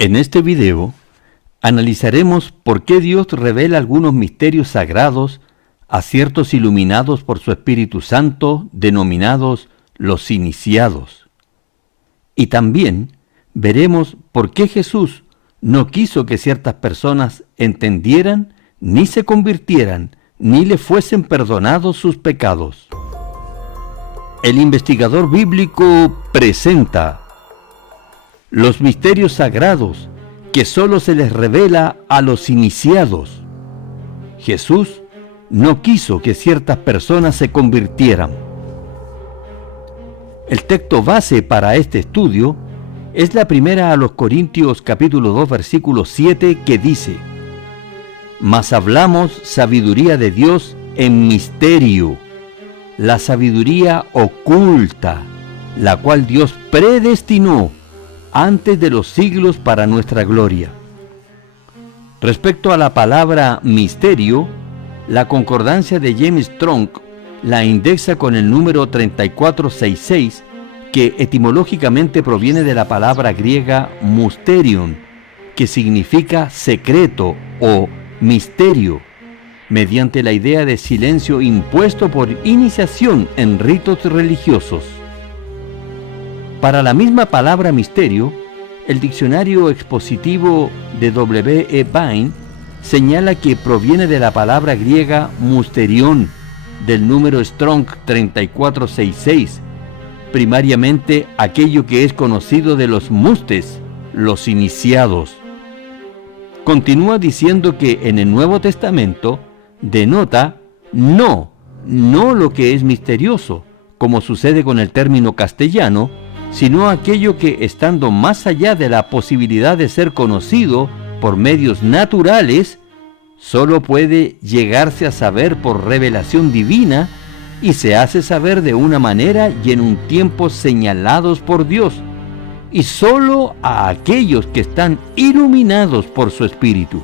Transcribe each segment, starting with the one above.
En este video analizaremos por qué Dios revela algunos misterios sagrados a ciertos iluminados por su Espíritu Santo, denominados los iniciados. Y también veremos por qué Jesús no quiso que ciertas personas entendieran, ni se convirtieran, ni le fuesen perdonados sus pecados. El investigador bíblico presenta los misterios sagrados que solo se les revela a los iniciados. Jesús no quiso que ciertas personas se convirtieran. El texto base para este estudio es la primera a los Corintios capítulo 2 versículo 7 que dice: mas hablamos sabiduría de Dios en misterio, la sabiduría oculta, la cual Dios predestinó antes de los siglos para nuestra gloria. Respecto a la palabra misterio, la concordancia de James Strong la indexa con el número 3466, que etimológicamente proviene de la palabra griega mysterion, que significa secreto o misterio, mediante la idea de silencio impuesto por iniciación en ritos religiosos. Para la misma palabra misterio, el diccionario expositivo de W. E. Bain señala que proviene de la palabra griega mysterion, del número Strong 3466, primariamente aquello que es conocido de los mustes, los iniciados. Continúa diciendo que en el Nuevo Testamento denota no lo que es misterioso, como sucede con el término castellano, sino aquello que, estando más allá de la posibilidad de ser conocido por medios naturales, solo puede llegarse a saber por revelación divina y se hace saber de una manera y en un tiempo señalados por Dios, y solo a aquellos que están iluminados por su Espíritu.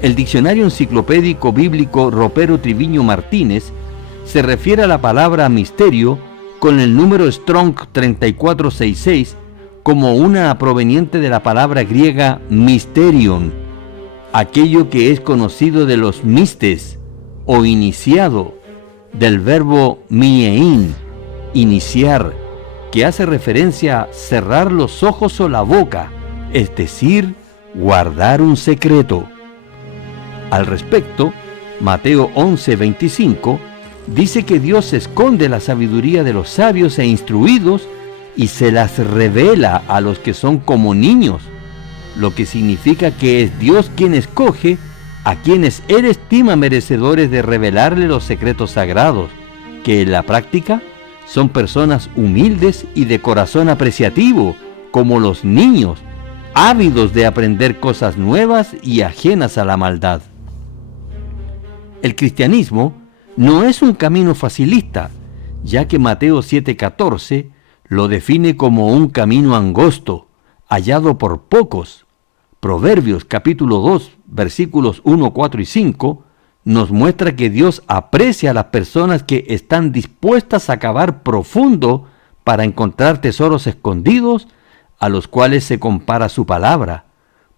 El diccionario enciclopédico bíblico Ropero Triviño Martínez se refiere a la palabra misterio con el número Strong 3466 como una proveniente de la palabra griega mysterion, aquello que es conocido de los mistes o iniciado, del verbo miein, iniciar, que hace referencia a cerrar los ojos o la boca, es decir, guardar un secreto. Al respecto, Mateo 11:25 dice que Dios esconde la sabiduría de los sabios e instruidos y se las revela a los que son como niños, lo que significa que es Dios quien escoge a quienes Él estima merecedores de revelarle los secretos sagrados, que en la práctica son personas humildes y de corazón apreciativo, como los niños, ávidos de aprender cosas nuevas y ajenas a la maldad. El cristianismo no es un camino facilista, ya que Mateo 7:14 lo define como un camino angosto, hallado por pocos. Proverbios capítulo 2, versículos 1, 4 y 5, nos muestra que Dios aprecia a las personas que están dispuestas a cavar profundo para encontrar tesoros escondidos, a los cuales se compara su palabra,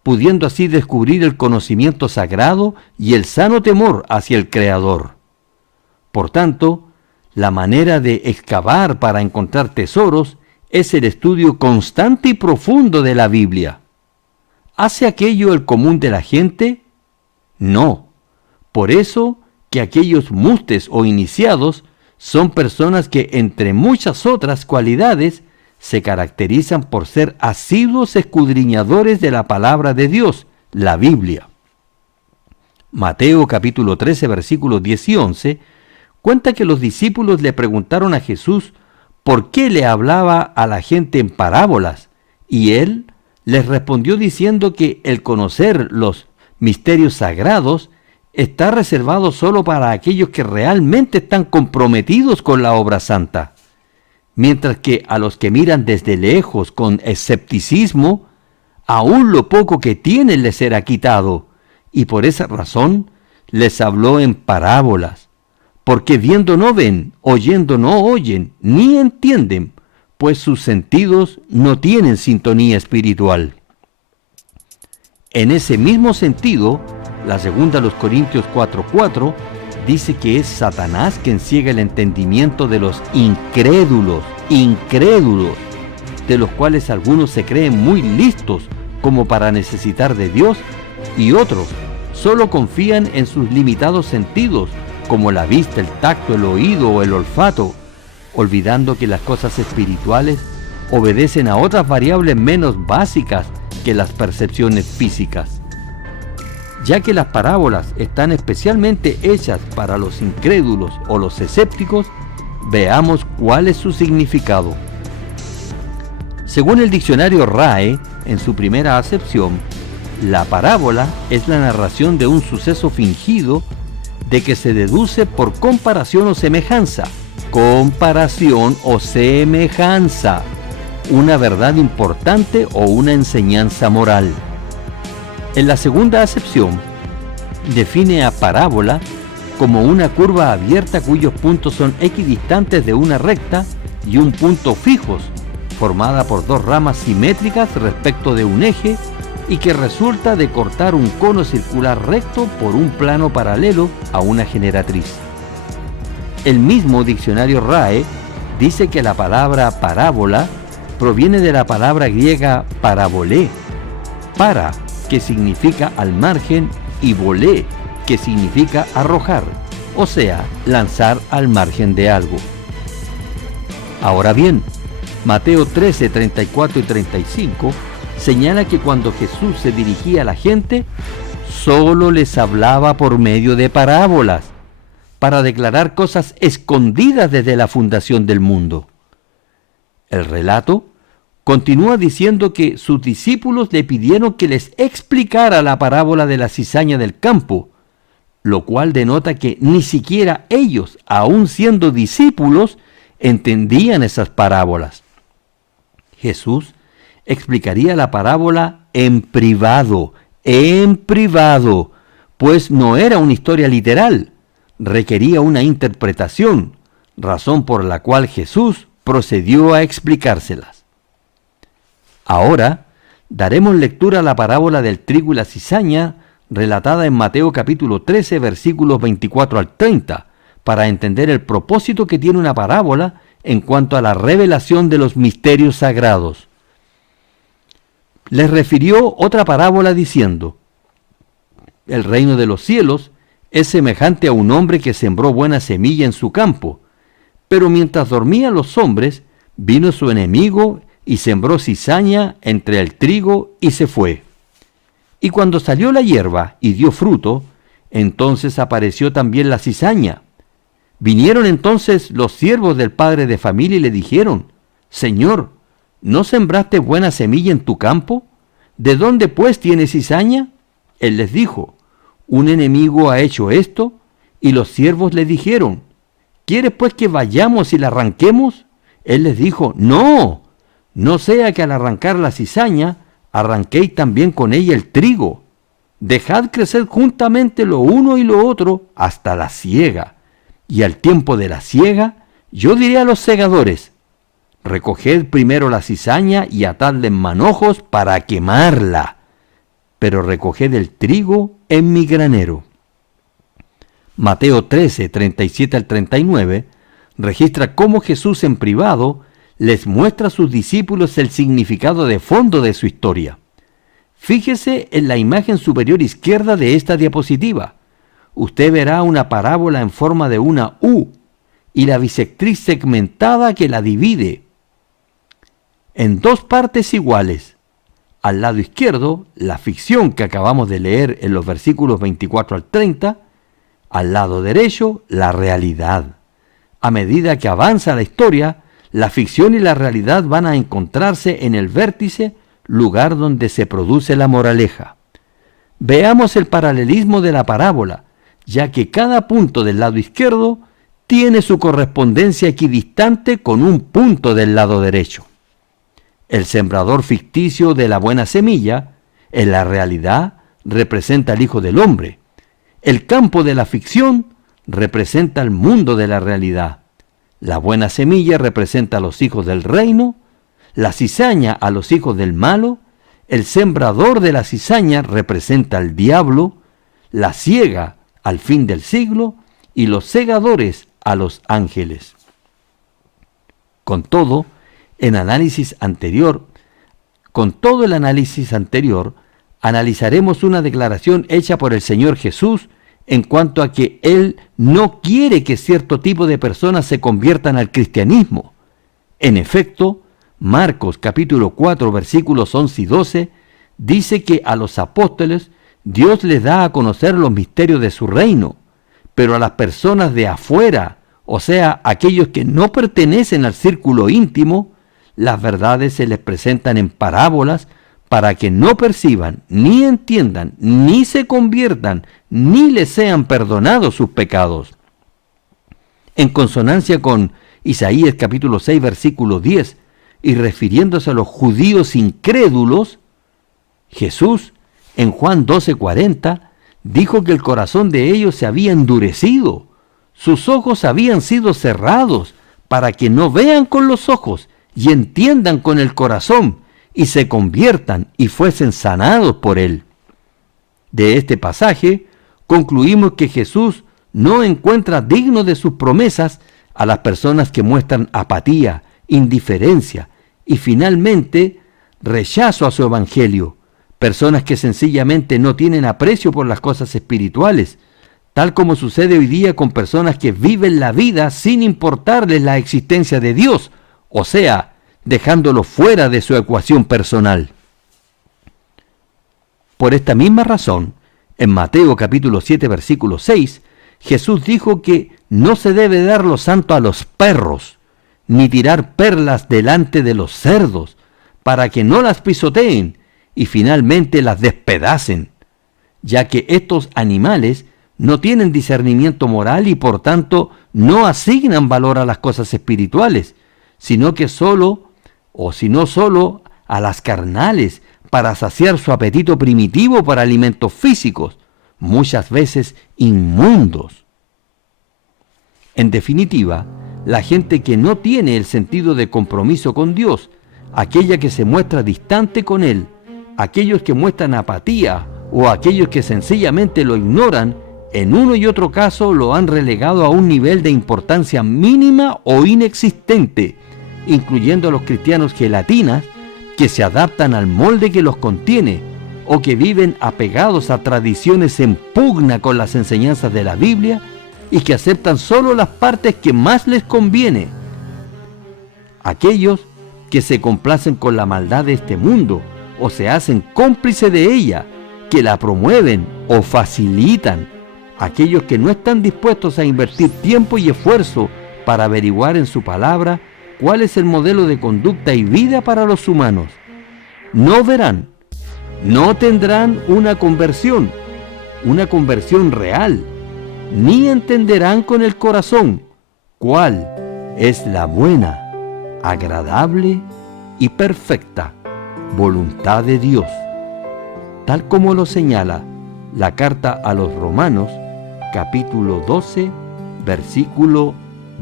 pudiendo así descubrir el conocimiento sagrado y el sano temor hacia el Creador. Por tanto, la manera de excavar para encontrar tesoros es el estudio constante y profundo de la Biblia. ¿Hace aquello el común de la gente? No. Por eso que aquellos mustes o iniciados son personas que, entre muchas otras cualidades, se caracterizan por ser asiduos escudriñadores de la palabra de Dios, la Biblia. Mateo capítulo 13, versículos 10 y 11, cuenta que los discípulos le preguntaron a Jesús por qué le hablaba a la gente en parábolas, y él les respondió diciendo que el conocer los misterios sagrados está reservado solo para aquellos que realmente están comprometidos con la obra santa, mientras que a los que miran desde lejos con escepticismo, aún lo poco que tienen les será quitado, y por esa razón les habló en parábolas, porque viendo no ven, oyendo no oyen, ni entienden, pues sus sentidos no tienen sintonía espiritual. En ese mismo sentido, la segunda a los Corintios 4:4 dice que es Satanás quien ciega el entendimiento de los incrédulos, de los cuales algunos se creen muy listos como para necesitar de Dios, y otros solo confían en sus limitados sentidos, como la vista, el tacto, el oído o el olfato, olvidando que las cosas espirituales obedecen a otras variables menos básicas que las percepciones físicas. Ya que las parábolas están especialmente hechas para los incrédulos o los escépticos, veamos cuál es su significado. Según el diccionario RAE, en su primera acepción, la parábola es la narración de un suceso fingido de que se deduce por comparación o semejanza, una verdad importante o una enseñanza moral. En la segunda acepción, define a parábola como una curva abierta cuyos puntos son equidistantes de una recta y un punto fijos, formada por dos ramas simétricas respecto de un eje y que resulta de cortar un cono circular recto por un plano paralelo a una generatriz. El mismo diccionario RAE dice que la palabra parábola proviene de la palabra griega parabolé, para, que significa al margen, y bolé, que significa arrojar, o sea, lanzar al margen de algo. Ahora bien, Mateo 13, 34 y 35 señala que cuando Jesús se dirigía a la gente, solo les hablaba por medio de parábolas, para declarar cosas escondidas desde la fundación del mundo. El relato continúa diciendo que sus discípulos le pidieron que les explicara la parábola de la cizaña del campo, lo cual denota que ni siquiera ellos, aun siendo discípulos, entendían esas parábolas. Jesús explicaría la parábola en privado, pues no era una historia literal, requería una interpretación, razón por la cual Jesús procedió a explicárselas. Ahora daremos lectura a la parábola del trigo y la cizaña, relatada en Mateo capítulo 13, versículos 24 al 30, para entender el propósito que tiene una parábola en cuanto a la revelación de los misterios sagrados. Les refirió otra parábola diciendo: el reino de los cielos es semejante a un hombre que sembró buena semilla en su campo, pero mientras dormían los hombres, vino su enemigo y sembró cizaña entre el trigo y se fue. Y cuando salió la hierba y dio fruto, entonces apareció también la cizaña. Vinieron entonces los siervos del padre de familia y le dijeron: Señor, ¿no sembraste buena semilla en tu campo? ¿De dónde pues tienes cizaña? Él les dijo: un enemigo ha hecho esto. Y los siervos le dijeron: ¿quieres pues que vayamos y la arranquemos? Él les dijo: no sea que al arrancar la cizaña, arranquéis también con ella el trigo. Dejad crecer juntamente lo uno y lo otro hasta la siega. Y al tiempo de la siega, yo diré a los segadores: recoged primero la cizaña y atadla en manojos para quemarla, pero recoged el trigo en mi granero. Mateo 13, 37 al 39, registra cómo Jesús en privado les muestra a sus discípulos el significado de fondo de su historia. Fíjese en la imagen superior izquierda de esta diapositiva. Usted verá una parábola en forma de una U y la bisectriz segmentada que la divide en dos partes iguales. Al lado izquierdo, la ficción que acabamos de leer en los versículos 24 al 30, al lado derecho, la realidad. A medida que avanza la historia, la ficción y la realidad van a encontrarse en el vértice, lugar donde se produce la moraleja. Veamos el paralelismo de la parábola, ya que cada punto del lado izquierdo tiene su correspondencia equidistante con un punto del lado derecho. El sembrador ficticio de la buena semilla, en la realidad, representa al Hijo del Hombre. El campo de la ficción representa el mundo de la realidad. La buena semilla representa a los hijos del reino, la cizaña a los hijos del malo, el sembrador de la cizaña representa al diablo, la siega al fin del siglo y los segadores a los ángeles. Con todo el análisis anterior, analizaremos una declaración hecha por el Señor Jesús en cuanto a que Él no quiere que cierto tipo de personas se conviertan al cristianismo. En efecto, Marcos capítulo 4 versículos 11 y 12 dice que a los apóstoles Dios les da a conocer los misterios de su reino, pero a las personas de afuera, o sea, aquellos que no pertenecen al círculo íntimo, las verdades se les presentan en parábolas para que no perciban, ni entiendan, ni se conviertan, ni les sean perdonados sus pecados. En consonancia con Isaías capítulo 6 versículo 10, y refiriéndose a los judíos incrédulos, Jesús en Juan 12:40 dijo que el corazón de ellos se había endurecido, sus ojos habían sido cerrados para que no vean con los ojos y entiendan con el corazón y se conviertan y fuesen sanados por Él. De este pasaje concluimos que Jesús no encuentra digno de sus promesas a las personas que muestran apatía, indiferencia y finalmente rechazo a su evangelio, personas que sencillamente no tienen aprecio por las cosas espirituales, tal como sucede hoy día con personas que viven la vida sin importarles la existencia de Dios, o sea, dejándolo fuera de su ecuación personal. Por esta misma razón, en Mateo capítulo 7 versículo 6, Jesús dijo que no se debe dar lo santo a los perros, ni tirar perlas delante de los cerdos, para que no las pisoteen y finalmente las despedacen, ya que estos animales no tienen discernimiento moral y por tanto no asignan valor a las cosas espirituales, sino solo a las carnales, para saciar su apetito primitivo por alimentos físicos, muchas veces inmundos. En definitiva, la gente que no tiene el sentido de compromiso con Dios, aquella que se muestra distante con Él, aquellos que muestran apatía o aquellos que sencillamente lo ignoran, en uno y otro caso lo han relegado a un nivel de importancia mínima o inexistente, incluyendo a los cristianos gelatinas que se adaptan al molde que los contiene o que viven apegados a tradiciones en pugna con las enseñanzas de la Biblia y que aceptan solo las partes que más les conviene. Aquellos que se complacen con la maldad de este mundo o se hacen cómplices de ella, que la promueven o facilitan. Aquellos que no están dispuestos a invertir tiempo y esfuerzo para averiguar en su palabra cuál es el modelo de conducta y vida para los humanos. No verán, no tendrán una conversión real, ni entenderán con el corazón cuál es la buena, agradable y perfecta voluntad de Dios, tal como lo señala la carta a los Romanos, capítulo 12, versículo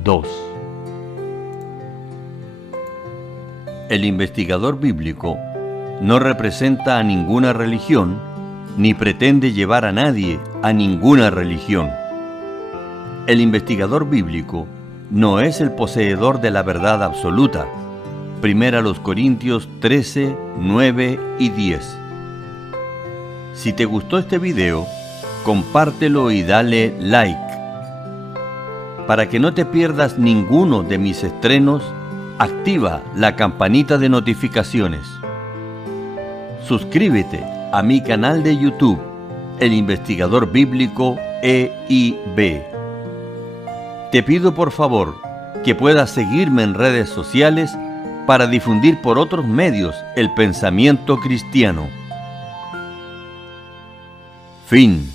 2. El investigador bíblico no representa a ninguna religión, ni pretende llevar a nadie a ninguna religión. El investigador bíblico no es el poseedor de la verdad absoluta. 1 Corintios 13, 9 y 10. Si te gustó este video, compártelo y dale like. Para que no te pierdas ninguno de mis estrenos, activa la campanita de notificaciones. Suscríbete a mi canal de YouTube, El Investigador Bíblico EIB. Te pido por favor que puedas seguirme en redes sociales para difundir por otros medios el pensamiento cristiano. Fin.